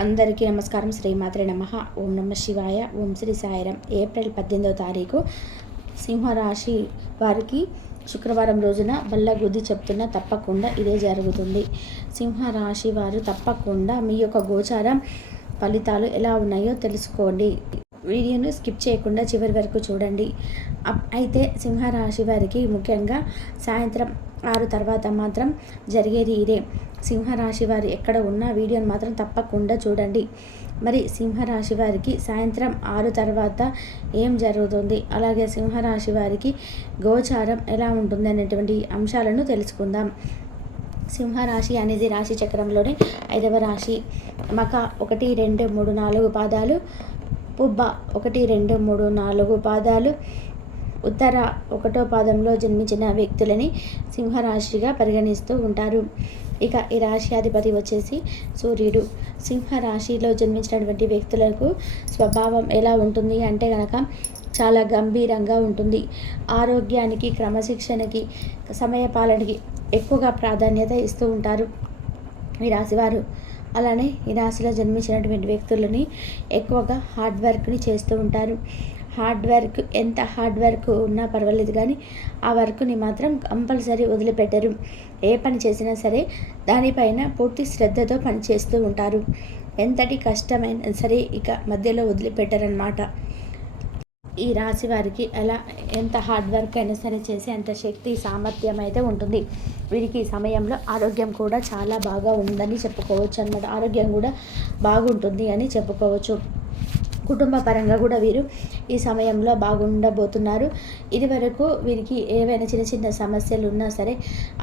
అందరికీ నమస్కారం. శ్రీమాత్రే నమ. ఓం నమ శివాయ. ఓం శ్రీ సాయరం. ఏప్రిల్ పద్దెనిమిదవ తారీఖు సింహరాశి వారికి శుక్రవారం రోజున బల్లగుద్ది చెప్తున్నా తప్పకుండా ఇదే జరుగుతుంది. సింహరాశి వారు తప్పకుండా మీ యొక్క గోచారం ఫలితాలు ఎలా ఉన్నాయో తెలుసుకోండి. వీడియోను స్కిప్ చేయకుండా చివరి వరకు చూడండి. అప్- అయితే సింహరాశి వారికి ముఖ్యంగా సాయంత్రం ఆరు తర్వాత మాత్రం జరిగేది ఇదే. సింహరాశి వారు ఎక్కడ ఉన్నా వీడియోని మాత్రం తప్పకుండా చూడండి. మరి సింహరాశి వారికి సాయంత్రం ఆరు తర్వాత ఏం జరుగుతుంది? అలాగే సింహరాశి వారికి గోచారం ఎలా ఉంటుంది? అనేటువంటి అంశాలను తెలుసుకుందాం. సింహరాశి అనేది రాశి చక్రంలోని ఐదవ రాశి. మక ఒకటి రెండు మూడు నాలుగు పాదాలు. పుబ్బ ఒకటి రెండు మూడు నాలుగు పాదాలు. ఉత్తర ఒకటో పాదంలో జన్మించిన వ్యక్తులని సింహరాశిగా పరిగణిస్తూ ఉంటారు. ఇక ఈ రాశి అధిపతి వచ్చేసి సూర్యుడు. సింహ రాశిలో జన్మించినటువంటి వ్యక్తులకు స్వభావం ఎలా ఉంటుంది అంటే కనుక చాలా గంభీరంగా ఉంటుంది. ఆరోగ్యానికి క్రమశిక్షణకి సమయపాలనకి ఎక్కువగా ప్రాధాన్యత ఇస్తూ ఉంటారు ఈ రాశివారు. అలానే ఈ రాశిలో జన్మించినటువంటి వ్యక్తులని ఎక్కువగా హార్డ్ వర్క్ని చేస్తూ ఉంటారు. హార్డ్ వర్క్ ఎంత హార్డ్ వర్క్ ఉన్నా పర్వాలేదు కానీ ఆ వర్క్ని మాత్రం కంపల్సరీ వదిలిపెట్టరు. ఏ పని చేసినా సరే దానిపైన పూర్తి శ్రద్ధతో పని చేస్తూ ఉంటారు. ఎంతటి కష్టమైనా సరే ఇక మధ్యలో వదిలిపెట్టరనమాట ఈ రాశి వారికి ఎలా ఎంత హార్డ్ వర్క్ అయినా సరే చేసి అంత శక్తి సామర్థ్యం అయితే ఉంటుంది. వీరికి ఈ సమయంలో ఆరోగ్యం కూడా చాలా బాగా ఉందని చెప్పుకోవచ్చు అన్నమాట ఆరోగ్యం కూడా బాగుంటుంది అని చెప్పుకోవచ్చు. కుటుంబ పరంగా కూడా వీరు ఈ సమయంలో బాగుండబోతున్నారు. ఇది వరకు వీరికి ఏవైనా చిన్న చిన్న సమస్యలు ఉన్నా సరే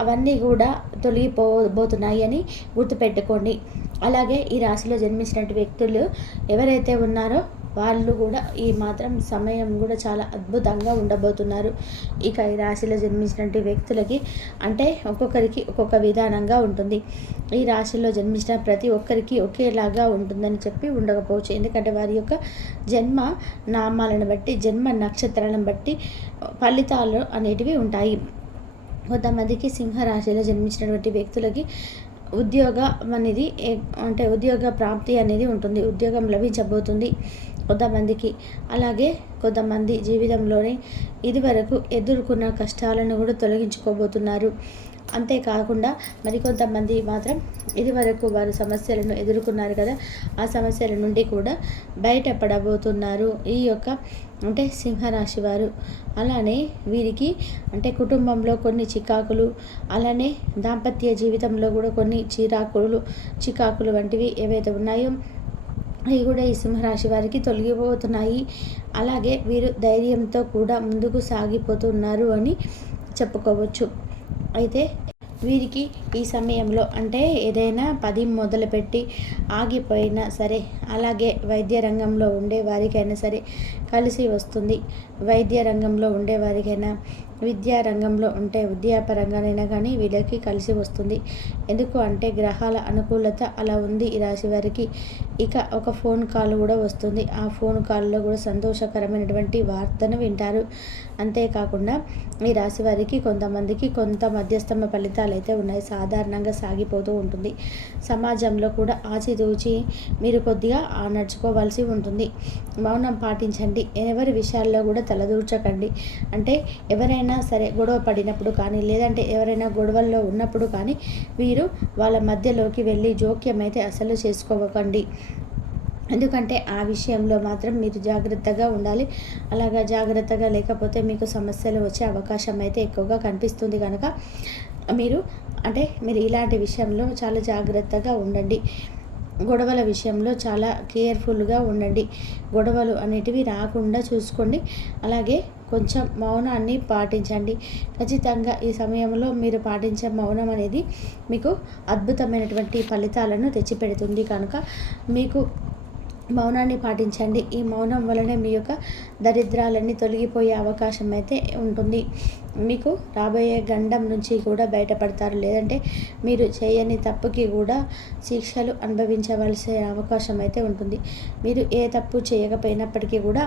అవన్నీ కూడా తొలగిపోబోతున్నాయి అని గుర్తుపెట్టుకోండి. అలాగే ఈ రాశిలో జన్మించినటువంటి వ్యక్తులు ఎవరైతే ఉన్నారో వాళ్ళు కూడా ఈ మాత్రం సమయం కూడా చాలా అద్భుతంగా ఉండబోతున్నారు. ఇక ఈ రాశిలో జన్మించినటువంటి వ్యక్తులకి అంటే ఒక్కొక్కరికి ఒక్కొక్క విధానంగా ఉంటుంది. ఈ రాశిలో జన్మించిన ప్రతి ఒక్కరికి ఒకేలాగా ఉంటుందని చెప్పి ఉండకపోవచ్చు. ఎందుకంటే వారి యొక్క జన్మ నామాలను బట్టి జన్మ నక్షత్రాలను బట్టి ఫలితాలు అనేటివి ఉంటాయి. కొంతమందికి సింహరాశిలో జన్మించినటువంటి వ్యక్తులకి ఉద్యోగం అనేది అంటే ఉద్యోగ ప్రాప్తి అనేది ఉంటుంది. ఉద్యోగం లభించబోతుంది. కొంతమందికి. అలాగే కొంతమంది జీవితంలోనే ఇదివరకు ఎదుర్కొన్న కష్టాలను కూడా తొలగించుకోబోతున్నారు. అంతేకాకుండా మరికొంతమంది మాత్రం ఇదివరకు వారు సమస్యలను ఎదుర్కొన్నారు కదా ఆ సమస్యల నుండి కూడా బయటపడబోతున్నారు. ఈ యొక్క అంటే సింహరాశి వారు. అలానే వీరికి అంటే కుటుంబంలో కొన్ని చికాకులు అలానే దాంపత్య జీవితంలో కూడా కొన్ని చిరాకులు చికాకులు వంటివి ఏవైతే ఉన్నాయో అవి కూడా ఈ సింహరాశి వారికి తొలగిపోతున్నాయి. అలాగే వీరు ధైర్యంతో కూడా ముందుకు సాగిపోతున్నారు అని చెప్పుకోవచ్చు. అయితే వీరికి ఈ సమయంలో అంటే ఏదైనా పది మొదలుపెట్టి ఆగిపోయినా సరే అలాగే వైద్య రంగంలో ఉండే వారికైనా సరే కలిసి వస్తుంది. వైద్య రంగంలో ఉండేవారికైనా విద్యా రంగంలో ఉంటే ఉద్యాపరంగానైనా కానీ వీళ్ళకి కలిసి వస్తుంది. ఎందుకు అంటే గ్రహాల అనుకూలత అలా ఉంది ఈ రాశి వారికి. ఇక ఒక ఫోన్ కాల్ కూడా వస్తుంది. ఆ ఫోన్ కాల్లో కూడా సంతోషకరమైనటువంటి వార్తను వింటారు. అంతేకాకుండా ఈ రాశి వారికి కొంతమందికి కొంత మధ్యస్థమ ఫలితాలు అయితే ఉన్నాయి. సాధారణంగా సాగిపోతూ ఉంటుంది. సమాజంలో కూడా ఆచితూచి మీరు కొద్దిగా నడుచుకోవాల్సి ఉంటుంది. మౌనం పాటించండి. ఎవరి విషయాల్లో కూడా తలదూర్చకండి. అంటే ఎవరైనా సరే గొడవ పడినప్పుడు కానీ లేదంటే ఎవరైనా గొడవల్లో ఉన్నప్పుడు కానీ వీరు వాళ్ళ మధ్యలోకి వెళ్ళి జోక్యం అయితే అసలు చేసుకోవకండి ఎందుకంటే ఆ విషయంలో మాత్రం మీరు జాగ్రత్తగా ఉండాలి. అలాగా జాగ్రత్తగా లేకపోతే మీకు సమస్యలు వచ్చే అవకాశం అయితే ఎక్కువగా కనిపిస్తుంది కనుక మీరు అంటే మీరు ఇలాంటి విషయంలో చాలా జాగ్రత్తగా ఉండండి. గొడవల విషయంలో చాలా కేర్ఫుల్గా ఉండండి. గొడవలు అనేటివి రాకుండా చూసుకోండి. అలాగే కొంచెం మౌనాన్ని పాటించండి. ఖచ్చితంగా ఈ సమయంలో మీరు పాటించే మౌనం అనేది మీకు అద్భుతమైనటువంటి ఫలితాలను తెచ్చిపెడుతుంది కనుక మీకు మౌనాన్ని పాటించండి. ఈ మౌనం వలనే మీ యొక్క దరిద్రాలన్నీ తొలగిపోయే అవకాశం అయితే ఉంటుంది. మీకు రాబోయే గండం నుంచి కూడా బయటపడతారు. లేదంటే మీరు చేయని తప్పుకి కూడా శిక్షలు అనుభవించవలసే అవకాశం అయితే ఉంటుంది. మీరు ఏ తప్పు చేయకపోయినప్పటికీ కూడా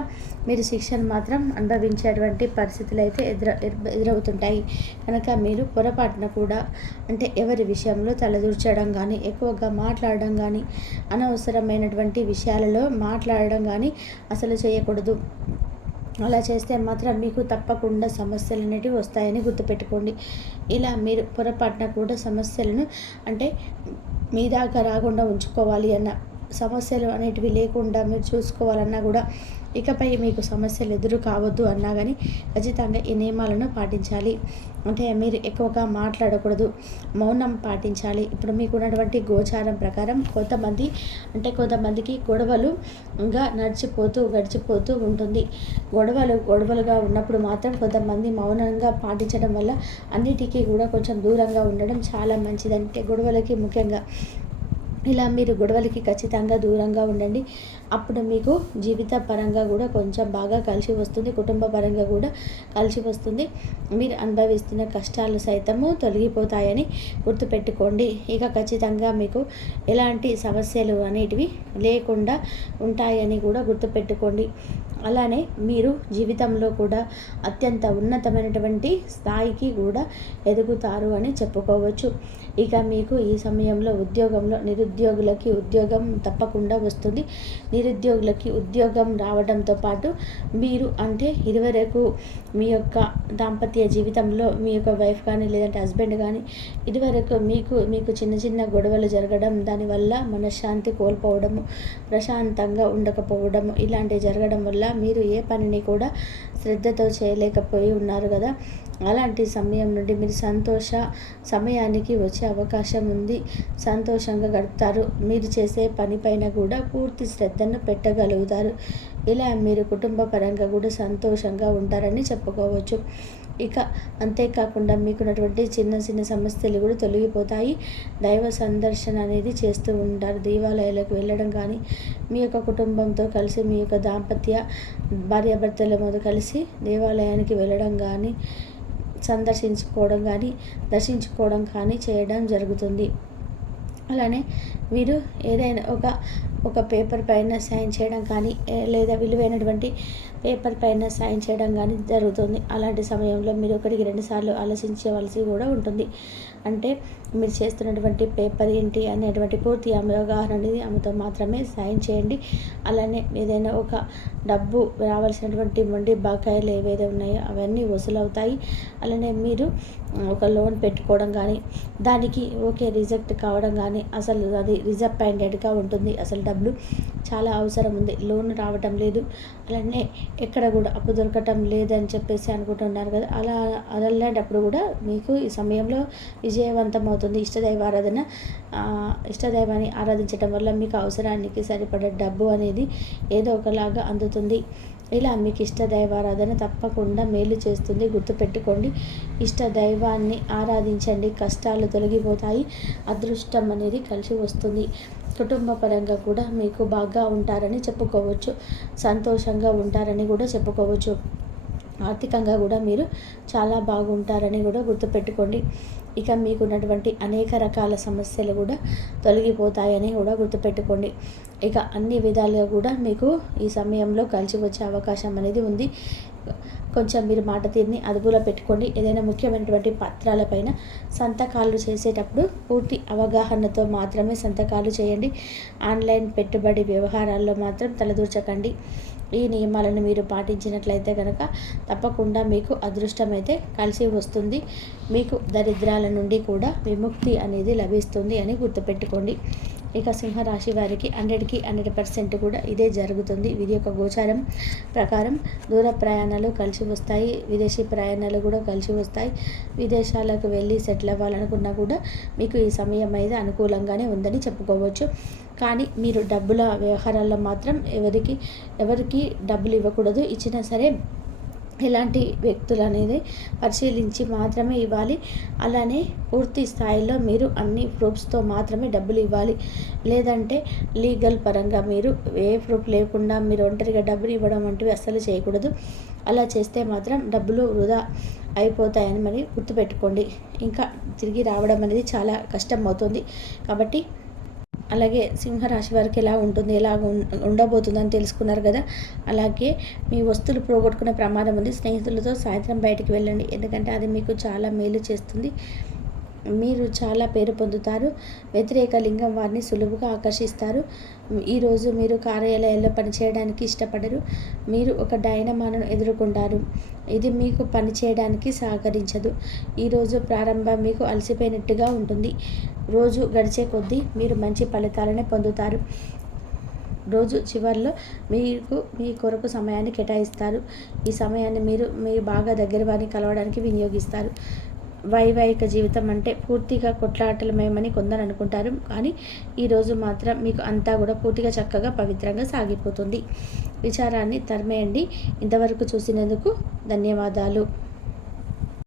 మీరు శిక్షను మాత్రం అనుభవించేటువంటి పరిస్థితులు అయితే ఎదుర ఎదురవుతుంటాయి. కనుక మీరు పొరపాటున కూడా అంటే ఎవరి విషయంలో తలదూర్చడం కానీ ఎక్కువగా మాట్లాడడం కానీ అనవసరమైనటువంటి విషయాలలో మాట్లాడడం కానీ అసలు చేయకూడదు. అలా చేస్తే మాత్రం మీకు తప్పకుండా సమస్యలు అనేటివి వస్తాయని గుర్తుపెట్టుకోండి. ఇలా మీరు పొరపాటున కూడా సమస్యలను అంటే మీ దాకా రాకుండా ఉంచుకోవాలి అన్న సమస్యలు అనేటివి లేకుండా మీరు చూసుకోవాలన్నా కూడా ఇకపై మీకు సమస్యలు ఎదురు కావద్దు అన్నా కానీ ఖచ్చితంగా ఈ నియమాలను పాటించాలి. అంటే మీరు ఎక్కువగా మాట్లాడకూడదు మౌనం పాటించాలి. ఇప్పుడు మీకు ఉన్నటువంటి గోచారం ప్రకారం కొంతమంది అంటే కొంతమందికి గొడవలు ఇంకా నడిచిపోతూ గడిచిపోతూ ఉంటుంది. గొడవలు గొడవలుగా ఉన్నప్పుడు మాత్రం కొంతమంది మౌనంగా పాటించడం వల్ల అన్నిటికీ కూడా కొంచెం దూరంగా ఉండడం చాలా మంచిది అంటే గొడవలకి ముఖ్యంగా. ఇలా మీరు గొడవలకి ఖచ్చితంగా దూరంగా ఉండండి. అప్పుడు మీకు జీవిత పరంగా కూడా కొంచెం బాగా కలిసి వస్తుంది కుటుంబ పరంగా కూడా కలిసి వస్తుంది. మీరు అనుభవిస్తున్న కష్టాలు సైతము తొలగిపోతాయని గుర్తుపెట్టుకోండి. ఇక ఖచ్చితంగా మీకు ఎలాంటి సమస్యలు అనేటివి లేకుండా ఉంటాయని కూడా గుర్తుపెట్టుకోండి. అలానే మీరు జీవితంలో కూడా అత్యంత ఉన్నతమైనటువంటి స్థాయికి కూడా ఎదుగుతారు అని చెప్పుకోవచ్చు. ఇక మీకు ఈ సమయంలో ఉద్యోగంలో నిరుద్యోగులకి ఉద్యోగం తప్పకుండా వస్తుంది. నిరుద్యోగులకి ఉద్యోగం రావడంతో పాటు మీరు అంటే ఇదివరకు మీ యొక్క దాంపత్య జీవితంలో మీ యొక్క వైఫ్ కానీ లేదంటే హస్బెండ్ కానీ ఇదివరకు మీకు మీకు చిన్న చిన్న గొడవలు జరగడం దానివల్ల మనశ్శాంతి కోల్పోవడము ప్రశాంతంగా ఉండకపోవడము ఇలాంటివి జరగడం వల్ల మీరు ఏ పనిని కూడా శ్రద్ధతో చేయలేకపోయి ఉన్నారు కదా? అలాంటి సమయం నుండి మీరు సంతోష సమయానికి వచ్చే అవకాశం ఉంది. సంతోషంగా గడుపుతారు. మీరు చేసే పనిపైన కూడా పూర్తి శ్రద్ధను పెట్టగలుగుతారు. ఇలా మీరు కుటుంబ పరంగా కూడా సంతోషంగా ఉంటారని చెప్పుకోవచ్చు. ఇక అంతేకాకుండా మీకున్నటువంటి చిన్న చిన్న సమస్యలు కూడా తొలగిపోతాయి. దైవ సందర్శన అనేది చేస్తూ ఉంటారు. దేవాలయాలకు వెళ్ళడం కానీ మీ యొక్క కుటుంబంతో కలిసి మీ యొక్క దాంపత్య భార్యాభర్తల మీద కలిసి దేవాలయానికి వెళ్ళడం కానీ సందర్శించుకోవడం కానీ దర్శించుకోవడం కానీ చేయడం జరుగుతుంది. అలానే మీరు ఏదైనా ఒక ఒక పేపర్ పైన సైన్ చేయడం కానీ లేదా విలువైనటువంటి పేపర్ పైన సైన్ చేయడం కానీ జరుగుతుంది. అలాంటి సమయంలో మీరు ఒకటికి రెండుసార్లు ఆలోచించవలసి కూడా ఉంటుంది. అంటే మీరు చేస్తున్నటువంటి పేపర్ ఏంటి అనేటువంటి పూర్తి అవగాహన అనేది ఆమెతో మాత్రమే సైన్ చేయండి. అలానే ఏదైనా ఒక డబ్బు రావాల్సినటువంటి మొండి బకాయిలు ఏవైతే ఉన్నాయో అవన్నీ వసూలవుతాయి. అలానే మీరు ఒక లోన్ పెట్టుకోవడం కానీ దానికి ఓకే రిజెక్ట్ కావడం కానీ అసలు అది రిజపాయింటెడ్గా ఉంటుంది. అసలు డబ్బులు చాలా అవసరం ఉంది. లోన్ రావటం లేదు. అలానే ఎక్కడ కూడా అప్పు దొరకటం లేదని చెప్పేసి అనుకుంటున్నారు కదా. అలా అలాంటప్పుడు కూడా మీకు ఈ సమయంలో విజయవంతం అవుతుంది ఇష్టదైవ ఆరాధన. ఇష్టదైవాన్ని ఆరాధించడం వల్ల మీకు అవసరానికి సరిపడే డబ్బు అనేది ఏదో ఒకలాగా అందుతుంది. ఇలా మీకు ఇష్ట దైవారాధన తప్పకుండా మేలు చేస్తుంది. గుర్తుపెట్టుకోండి ఇష్ట దైవాన్ని ఆరాధించండి. కష్టాలు తొలగిపోతాయి అదృష్టం అనేది కలిసి వస్తుంది. కుటుంబ పరంగా కూడా మీకు బాగా ఉంటారని చెప్పుకోవచ్చు సంతోషంగా ఉంటారని కూడా చెప్పుకోవచ్చు. ఆర్థికంగా కూడా మీరు చాలా బాగుంటారని కూడా గుర్తుపెట్టుకోండి. ఇక మీకున్నటువంటి అనేక రకాల సమస్యలు కూడా తొలగిపోతాయని కూడా గుర్తుపెట్టుకోండి. ఇక అన్ని విధాలుగా కూడా మీకు ఈ సమయంలో కలిసి వచ్చే అవకాశం అనేది ఉంది. కొంచెం మీరు మాట తీరిని అదుపులో పెట్టుకోండి. ఏదైనా ముఖ్యమైనటువంటి పత్రాలపైన సంతకాలు చేసేటప్పుడు పూర్తి అవగాహనతో మాత్రమే సంతకాలు చేయండి. ఆన్లైన్ పెట్టుబడి వ్యవహారాల్లో మాత్రం తలదూర్చకండి. ఈ నియమాలను మీరు పాటించినట్లయితే కనుక తప్పకుండా మీకు అదృష్టం అయితే కలిసి వస్తుంది. మీకు దరిద్రాల నుండి కూడా విముక్తి అనేది లభిస్తుంది అని గుర్తుపెట్టుకోండి. ఇక సింహరాశి వారికి హండ్రెడ్కి హండ్రెడ్ పర్సెంట్ కూడా ఇదే జరుగుతుంది. వీరి యొక్క గోచారం ప్రకారం దూర ప్రయాణాలు కలిసి వస్తాయి విదేశీ ప్రయాణాలు కూడా కలిసి వస్తాయి. విదేశాలకు వెళ్ళి సెటిల్ అవ్వాలనుకున్నా కూడా మీకు ఈ సమయం అయితే అనుకూలంగానే ఉందని చెప్పుకోవచ్చు. కానీ మీరు డబ్బుల వ్యవహారాల్లో మాత్రం ఎవరికి ఎవరికి డబ్బులు ఇవ్వకూడదు. ఇచ్చినా సరే ఇలాంటి వ్యక్తులు అనేది పరిశీలించి మాత్రమే ఇవ్వాలి. అలానే పూర్తి స్థాయిలో మీరు అన్ని ప్రూఫ్స్తో మాత్రమే డబ్బులు ఇవ్వాలి. లేదంటే లీగల్ పరంగా మీరు ఏ ప్రూఫ్ లేకుండా మీరు ఒంటరిగా డబ్బులు ఇవ్వడం వంటివి అస్సలు చేయకూడదు. అలా చేస్తే మాత్రం డబ్బులు వృధా అయిపోతాయని మరి గుర్తుపెట్టుకోండి. ఇంకా తిరిగి రావడం అనేది చాలా కష్టం అవుతుంది. కాబట్టి అలాగే సింహరాశి వారికి ఎలా ఉంటుంది ఎలా ఉండబోతుందని తెలుసుకున్నారు కదా. అలాగే మీ వస్తువులు పోగొట్టుకునే ప్రమాదం ఉంది. స్నేహితులతో సాయంత్రం బయటికి వెళ్ళండి. ఎందుకంటే అది మీకు చాలా మేలు చేస్తుంది. మీరు చాలా పేరు పొందుతారు. వ్యతిరేక లింగం వారిని సులువుగా ఆకర్షిస్తారు. ఈరోజు మీరు కార్యాలయాల్లో పనిచేయడానికి ఇష్టపడరు. మీరు ఒక డైనమాను ఎదుర్కొంటారు. ఇది మీకు పనిచేయడానికి సహకరించదు. ఈరోజు ప్రారంభం మీకు అలసిపోయినట్టుగా ఉంటుంది. రోజు గడిచే కొద్దీ మీరు మంచి ఫలితాలను పొందుతారు. రోజు చివరిలో మీకు మీ కొరకు సమయాన్ని కేటాయిస్తారు. ఈ సమయాన్ని మీరు మీ బాగా దగ్గర వారిని కలవడానికి వినియోగిస్తారు. వైవాహిక జీవితం అంటే పూర్తిగా కొట్లాటలమేమని కొందరు అనుకుంటారు. కానీ ఈరోజు మాత్రం మీకు అంతా కూడా పూర్తిగా చక్కగా పవిత్రంగా సాగిపోతుంది. విచారాన్ని తరిమేయండి. ఇంతవరకు చూసినందుకు ధన్యవాదాలు.